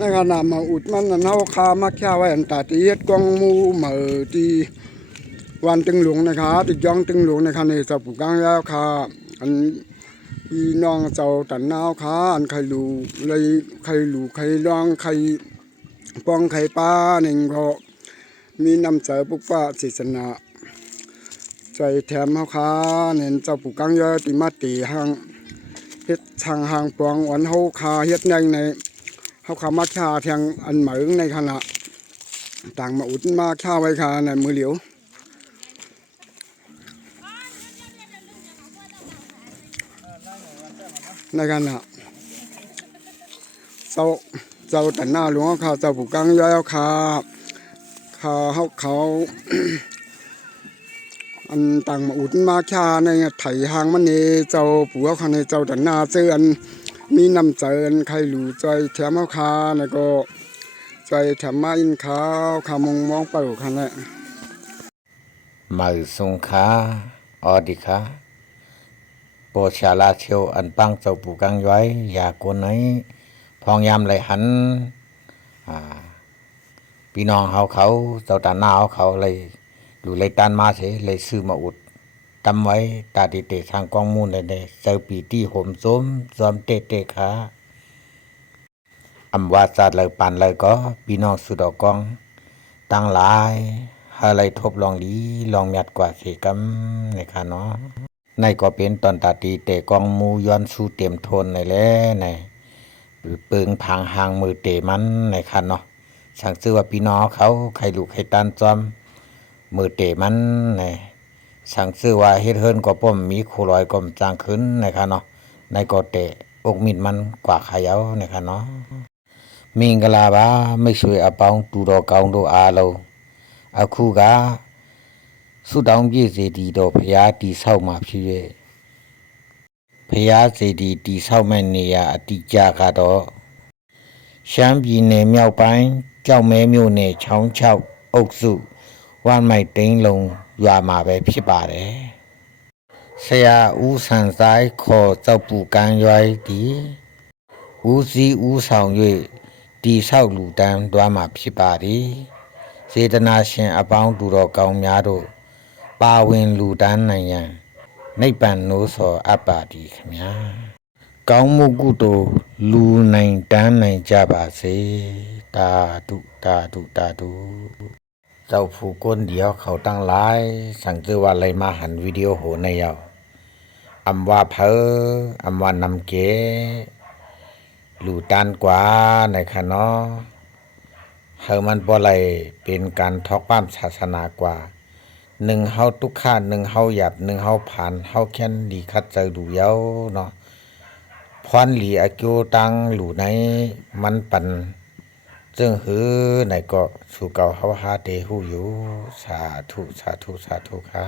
ในขณะมาอุดมันเฮาคามาแค่ไว้อันตาตีเฮ็ดกองหมู่เหมือที่วันตึงหลวงนะครับที่ย่องตึงหลวงในคันนี้จะปลูกกลางแล้วค่ะอันพี่น้องเจ้าตันนาวค่ะอันใครรู้เลยใครรู้ใครลองใครป้องใครป้านี่ก็มีนำเสปุกป้าศาสนาใจแถมเฮาค่ะเน้นเจ้าปลูกกลางยอติมาตีหางเฮ็ดทางหางปองวันเฮาคาเฮ็ดในเฮาคามาค่าแทงอันเหมืองในขณะต่างมาอุดมาค่าไว้ค่ะในมือเหลียวในขณะเจ้าตันหน้าหลวงค่ะเจ้าผู้กังย้อยค่ะเฮาเขา อันต่างมาอุดมาค่าในไถหางมันนี่เจ้าผู้เขาในเจ้าตันหน้าเจออันมีน้ำใจอันใครรู้ใจแถมเฮาค่ะแล้วก็ใจแถมมาอินขาวขามองเป่าคันแหละมาสงขาออดิค่ะโปชาลาเชียวอันปังเจ้าปู่กังย้อยอย่ากวนไหนพองยามไหลหันพี่น้องเฮาเขาเจ้าตาหน้าเขาเลยอยู่เลยตานมาเสเลยซื้อมาอุดตำไว้ตาติเตทางกองมูลได้เจ้าปีที่ห่มสมซอมเตขาอำว่าสัตว์เลยปานเลยก็พี่น้องสุดอกกองตั้งหลายหาเลยทบลองดีลองแมดกว่าสิกำในค่ะเนาะในก็เป็นตอนตาตีเตกองมูย้อนสู่เต็มทนในแลในปึงพังหางมือเตมันในค่ะเนาะสั่งซื้อว่าพี่น้องเขาใครลูกใครตานจอมมือเตมันในสั่งซื้อว่าเฮ็ดเฮิรนก็ป้อมมีคู่ลอยก็จางขึ้นในค่ะเนาะในก็เตอกมิดมันกว่าขายเอาในค่ะเนาะมิงกลาบาไม่ช่วยอาปองตูดอกองโดอาโลအခုကဆုတောင်းပြည့်စေတည်တော့ဘုရားတည်ဆောက်မှာဖြစ်ရဲ့ဘုရားစေတည်တည်ဆောက်မဲ့နေရာအတိအကျကတော့ရှမ်းပြည်နယ်မြောက်ပိုင်းကြောက်မဲမြို့နယ်ချောင်း6အုပ်စုဝမ်းမိုက်တိန်လုံးရွာမှာပဲဖြစ်ပါတယ်ဆရာဦးဆန်ဆိုင်ခေါ်စောက်ပူကန်းရွာတီဦးစီးဦးဆောင်၍တည်ဆောက်လူတန်းတွားမှာဖြစ်ပါတယ်စေတနာရှင်အပေါင်းသူတော်ကောင်းများတို့ပါဝင်လူတန်းနိုင်ရန်နိဗ္ဗာန်နိုးစောအပ်ပါသည်ခင်ဗျာကောင်းမှုကုသိုလ်လူနိုင်တန်းနိုင်ကြပါစေတာတုတာတုတာတုเจ้าผู้คนเดียวเขาตั้งหลายสั่งชื่อว่าเลยมาหันวิดีโอโหในยาวอำว่าเพออำว่านำเกลูตานกว่าในค่ะเนาะเฮามันบ่ไหลเป็นการทอกป้ามศาสนากว่า1เฮาทุกข้า1เฮาหยับ1เฮาผ่านเฮาแค้นดีคัดใจดูเยาเนาะพรหลีอโกตังหลู่ในมันปันจึงหือในก็สู่เก่าเฮาหาเตฮู้อยู่สาธุสาธุสาธุค่ะ